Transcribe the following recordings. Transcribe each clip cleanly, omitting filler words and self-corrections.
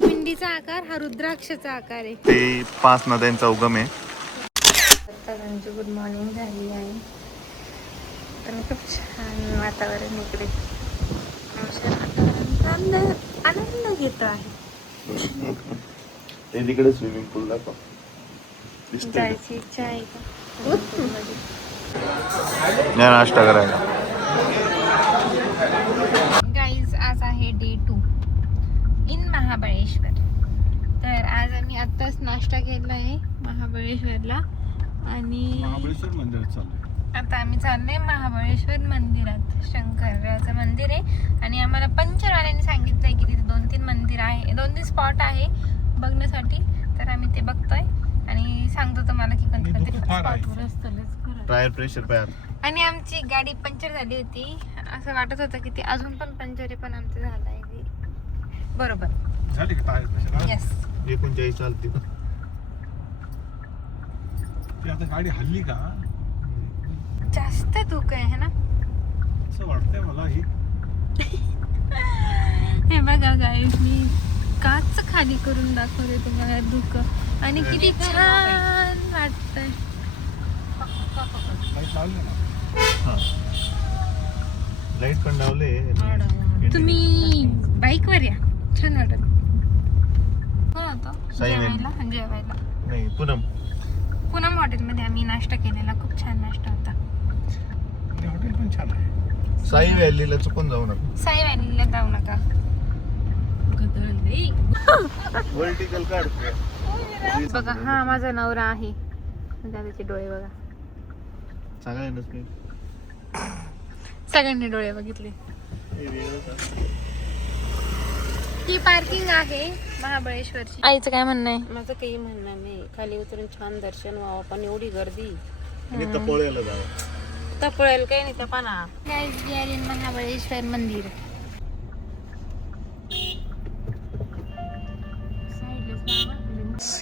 पिंडीचा आकार हा रुद्राक्षाचा आकार आहे. ते 5 नद्यांचा उगम आहे. त्यांची गुड मॉर्निंग झाली आहे आणि खूप छान वातावरण इकडे. आनंद घेतो आहे. ते तिकडे स्विमिंग पूल दाखव. जायची इच्छा आहे का? नाश्ता करायला. गाईज आज आहे डे 2 इन महाबळेश्वर. तर आज आम्ही आत्ताच नाश्ता केला आहे महाबळेश्वरला आणि महाबळेश्वर मंदिरात चाललोय. आता आम्ही चाललोय महाबळेश्वर मंदिरात. शंकराचं मंदिर आहे आणि आम्हाला पंचरवाल्यांनी सांगितलंय की तिथे 2-3 मंदिर आहे, 2-3 स्पॉट आहे बघण्यासाठी. तर आम्ही ते बघतोय आणि सांगतो तुम्हाला की कोणत्या स्पॉटवर असतं. टायर प्रेशर पायर. आणि आमची गाडी पंक्चर झाली होती. असं वाटत होतं की ती अजून पण पंक्चर आहे, पण आमचं झालं आहे बरोबर. झाली का टायर प्रेशर? येस. 39 चालते. ती आता गाडी हल्ली का? जास्त धुकं आहे ना? असं वाटतंय मला. ही हे बघा गाईस, मी काच खाली करून दाखवते तुम्हाला धुकं आणि किती छान वाटतंय. लाईट लावले ना. लाईट पण लावले. तुम्ही बाईकवर या, छान वाटत. जेवायला नाही पूनम हॉटेलमध्ये आम्ही नाश्ता केलेला. खूप छान नाश्ता होता. हॉटेल पण छान आहे. साई व्हॅलीला चुकून जाऊ नका. साई व्हॅलीला जाऊ नका. वर्टिकल काढ. बघा, हा माझा नवरा आहे. त्याचे डोळे बघा. सगळ्यांनी डोळे बघितले. ही पार्किंग आहे महाबळेश्वरची. आईचं काय म्हणणं आहे? माझं काही म्हणणं नाही. खाली उतरून छान दर्शन व्हावं, पण एवढी गर्दी तपोळ्याला जाऊ. तपळेल काही नाही. तपाना महाबळेश्वर मंदिर.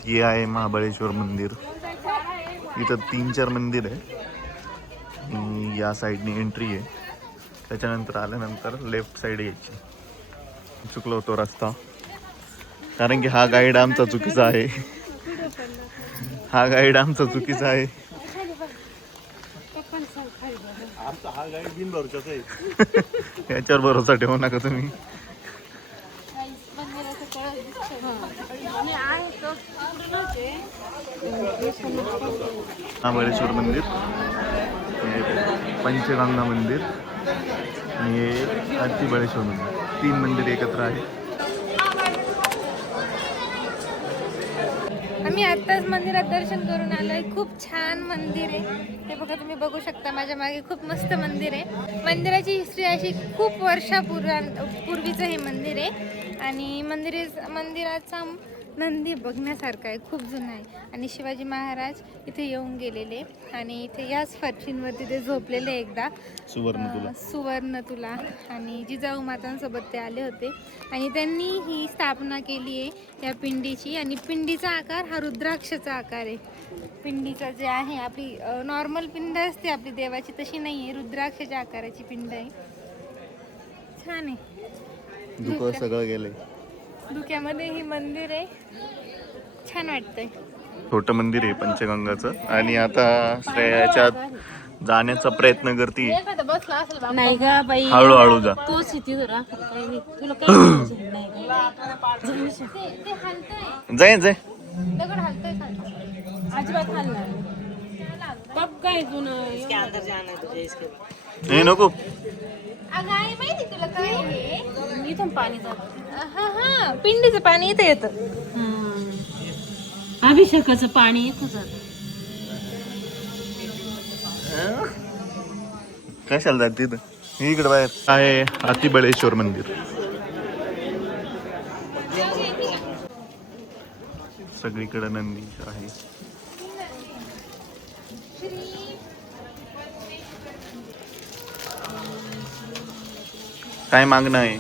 हे आहे महाबळेश्वर मंदिर. इथं 3-4 मंदिर आहे. या साईडनी एंट्री आहे. त्याच्यानंतर आल्यानंतर लेफ्ट साईड यायची. चुकलो होतो रस्ता, कारण की हा गाईड आमचा चुकीचा आहे. हा गाईड बिन भरोशाचा आहे. याच्यावर भरोसा ठेवू नका तुम्ही. महाबळेश्वर मंदिर, पंचगंगा मंदिर आणि हे आरतीबळेश्वर मंदिर. 3 मंदिर एकत्र आहे. आम्ही आत्ताच मंदिरात दर्शन करून आलोय. खूप छान मंदिर आहे. हे बघा, तुम्ही बघू शकता माझ्या मागे. खूप मस्त मंदिर आहे. मंदिराची हिस्ट्री अशी खूप वर्षापूर्वीचं हे मंदिर आहे आणि मंदिराचा नंदी बघण्यासारखा आहे. खूप जुना आहे आणि शिवाजी महाराज इथे येऊन गेलेले आणि इथे याच फरशींवरती ते झोपलेले एकदा सुवर्ण तुला आणि जिजाऊ मातांसोबत ते आले होते आणि त्यांनी ही स्थापना केली आहे या पिंडीची. आणि पिंडीचा आकार हा रुद्राक्षाचा आकार आहे. पिंडीचा जे आहे, आपली नॉर्मल पिंड असते आपली देवाची, तशी नाही आहे. रुद्राक्षाच्या आकाराची पिंड आहे. छान आहे. दुःख सगळं गेलंय. धुक्यामध्ये ही मंदिर आहे. छान वाटतंय. छोटं मंदिर आहे पंचगंगाचं. आणि आता श्रेयाच्यात जाण्याचा प्रयत्न करते. नाही का बाई, हळूहळू जा. तोच इथे जरा काही नाही. तुला काही नाही. जाय दगड हलतोय अजिबात हलणार कब काय जुनं हे नको. अगं आई, माहिती तुला काय आहे? इथून पाणी जात. हा, पिंडीचं पाणी इथे येतं. अभिषेकाचं पाणी इथं जात. कशाला जात तिथं? इकडे बाहेर आहे आरतीबळेश्वर मंदिर. सगळीकडे नंदी आहे. काय मागणं आहे?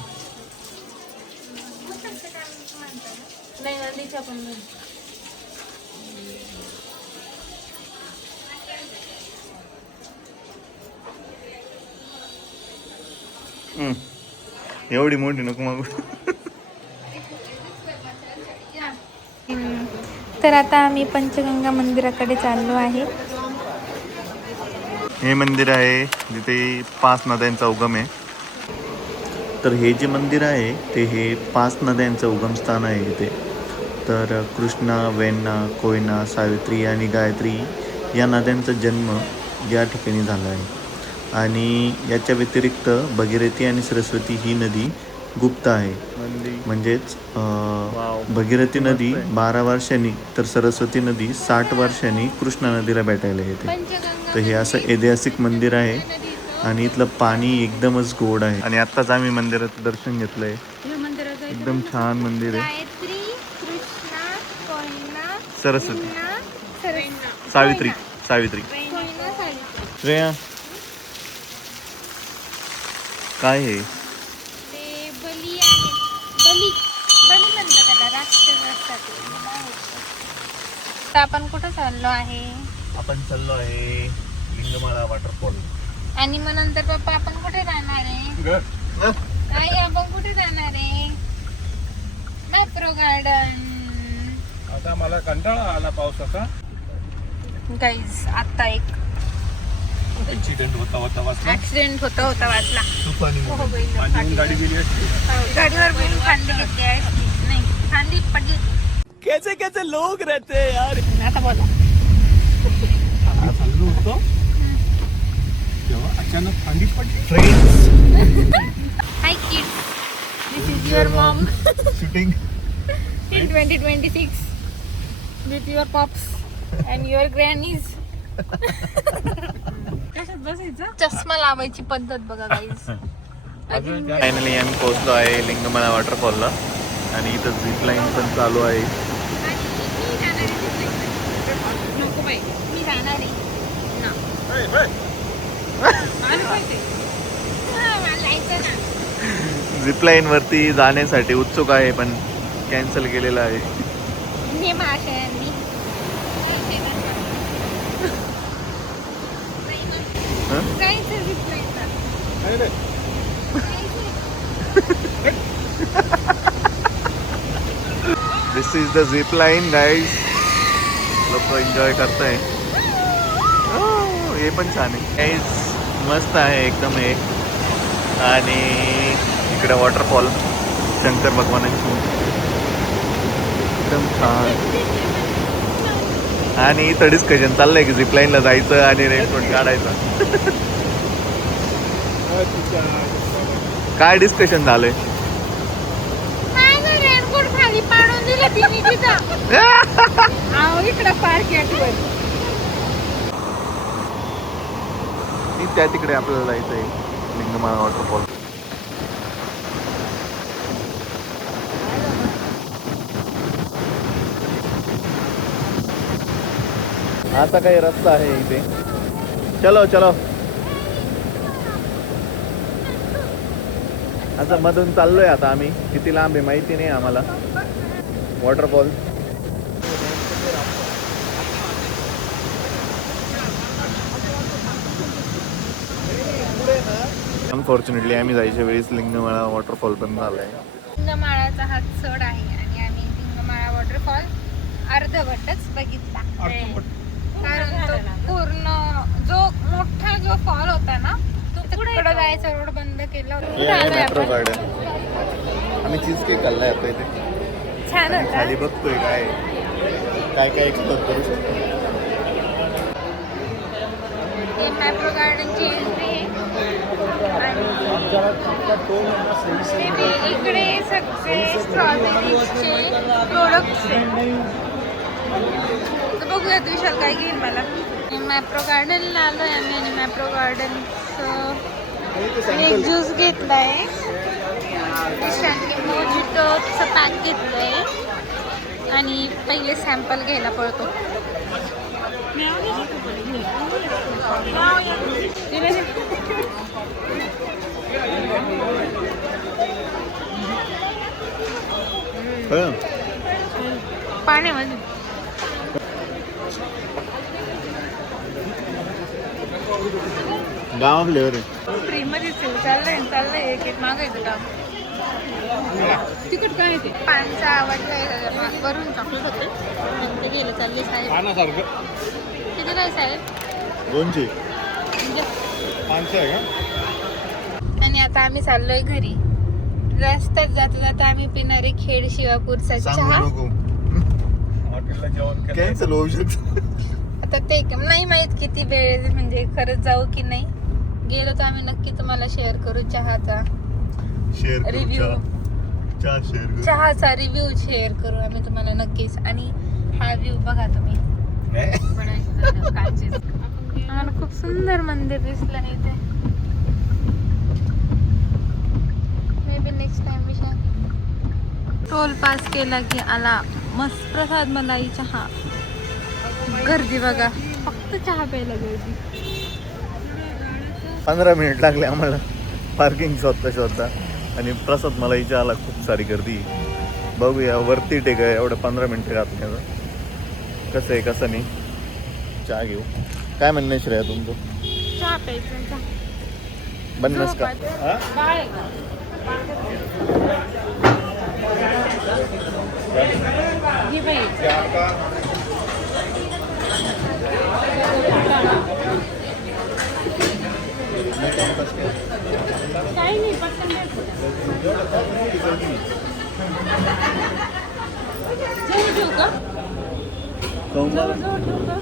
नाही, नदीच्या पण नाही. एवढी मोठी नको मागू. तर आता आम्ही पंचगंगा मंदिराकडे चाललो आहे. हे मंदिर आहे जिथे 5 नद्यांचा उगम आहे. तर हे जे मंदिर आहे ते हे 5 नद्यांचं उगमस्थान आहे इथे. तर कृष्णा, वेण्णा, कोयना, सावित्री आणि गायत्री या नद्यांचा जन्म या ठिकाणी झाला आहे. आणि याच्या व्यतिरिक्त भगीरथी आणि सरस्वती ही नदी गुप्त आहे. म्हणजेच भगीरथी नदी 12 वर्षांनी तर सरस्वती नदी 60 वर्षांनी कृष्णा नदीला भेटायला येते. तर हे असं ऐतिहासिक मंदिर आहे आणि इथलं पाणी एकदमच गोड आहे. आणि आत्ताच आम्ही मंदिराचं दर्शन घेतलंय. एकदम छान मंदिर आहे. गायत्री, कृष्णा, कोयना, सरस्वती, सावित्री. सावित्री. श्रेया काय आहे? ते बली आहे. बली म्हणतात त्याला, राक्षस असतात ते. तर आपण कुठं चाललो आहे? आपण चाललो आहे लिंगमाळा वॉटरफॉल. आणि मग नंतर पप्पा आपण कुठे जाणार आहे? आई आपण कुठे जाणार आहे? मॅप्रो गार्डन. आता मला कंटाळा आला पावसाचा. गाईज आता एक ऍक्सिडेंट होता वाचला. ऍक्सिडेंट होता वाचला. आणि गाडी गेली असती. गाडीवर बसून खांदी घेतली आहे. नाही, खांदी पडली. कैसे कैसे लोग रहते हैं यार. आता बोला. आता चाललो होतो तेव्हा अचानक फांदी पडली. Friends hi kids, this is your Maugham shooting in 2026 with your pops and your grannies. चष्मा लावायची पद्धत बघा गाईज. फायनली आम्ही पोहोचलो आहे लिंगमाळा वॉटरफॉलला. आणि इथं झिप लाईन पण चालू आहे. नको बाई, मी जाणार आहे ना. मला जायचं ना. झिपलाईन वरती जाण्यासाठी उत्सुक आहे पण कॅन्सल केलेलं आहे. मी महाशयांनी जायचं zipline ला. This is the zip line guys. लोक एन्जॉय करताय. हे पण छान आहे गाईज, मस्त आहे एकदम हे. आणि इकडे वॉटरफॉल शंकर भगवानांची एकदम छान. आणि इथं डिस्कशन चाललंय की झिपलाईनला जायचं आणि रेनकोट काढायचा. काय डिस्कशन झालंय? माझं रेनकोट खाली पाडून दिलं तिने तिथं. अहो इकडं पार्क आहे. त्या तिकडे आपल्याला जायचंय लिंगमाळा वॉटरफॉल. असा काही रस्ता आहे इथे. चलो चलो. असं मधून चाललोय आता आम्ही. किती लांब आहे माहिती नाही आम्हाला वॉटरफॉल. अनफॉर्च्युनेटली आम्ही जायच्या वेळेस लिंगमाळा वॉटरफॉल बंद झालाय. लिंगमाळाचा हा चढ आहे आणि आम्ही लिंगमाळा वॉटरफॉल अर्धवटच बघितला. कारण तो पूर्ण जो मोठा जो फॉल होता ना तो तिकडे जायचा रोड बंद केला होता. Metro garden. आम्ही चीज केक खाल्लाय आता इथे. छान आणि होता. खाली बघतोय काय काय काय एक्सप्लोर करू शकतो. हे मॅप्रो गार्डनची एंट्री आहे. आणि इकडे सगळे स्ट्रॉबेरीजचे प्रोडक्ट्स आहेत. तर बघूयात विशाल काय घेईल मला. मॅप्रो गार्डनला आलो आहे आम्ही आणि मॅप्रो गार्डनचं एक ज्यूस घेतला आहे. विशालने मोजिटोचं पॅक घेतलं आहे आणि पहिले सॅम्पल घ्यायला पळतो. पाण्यामध्ये गावातले फ्रीमध्ये चाललंय एक एक मागायचं काम. तिकट काय आहे ते पानचा आवडलाय वरून चॉकलेट होते ते गेलं चालले साहेब पानासारखं कितीला आहे साहेब 200. म्हणजे 500 आहे का? आणि आता आम्ही चाललोय घरी. रस्त्यात जाता जाता आम्ही पिणारे खेड शिवापूरचा सांगू चहा. नको, हॉटेलला जेवण केलं. कॅन्सल होऊ शकतं. आता ते नाही माहित किती वेळ म्हणजे खरंच जाऊ की नाही. गेलो तर आम्ही नक्की तुम्हाला शेअर करू चहाचा शेअर रिव्ह्यू. चहा शेअर करू. चहाचा रिव्ह्यू शेअर करू आम्ही तुम्हाला नक्कीच. आणि हा व्ह्यू बघा तुम्ही. आम्हाला खूप सुंदर मंदिर दिसलं इथे. मे बी नेक्स्ट टाइम विषय. टोल पास केला की आला मस्त प्रसाद मलाई चहा. गर्दी बघा, फक्त चहा प्यायला गर्दी. 15 मिनिट लागले आम्हाला पार्किंग शोधता आणि प्रसाद मलाई चहाला खूप सारी गर्दी. बघूया वरती टेक आहे एवढं 15 मिनिटं घातलं कसं आहे कसं नाही. चहा घेऊ. काय म्हणणं आहे श्रेया तुमचं? चहा प्यायचा चहा. बनलंस का? हा? बाळ आहे का घे बाई काही नाही पटकन जवळ ठेवू का सोमवार जवळ ठेवू का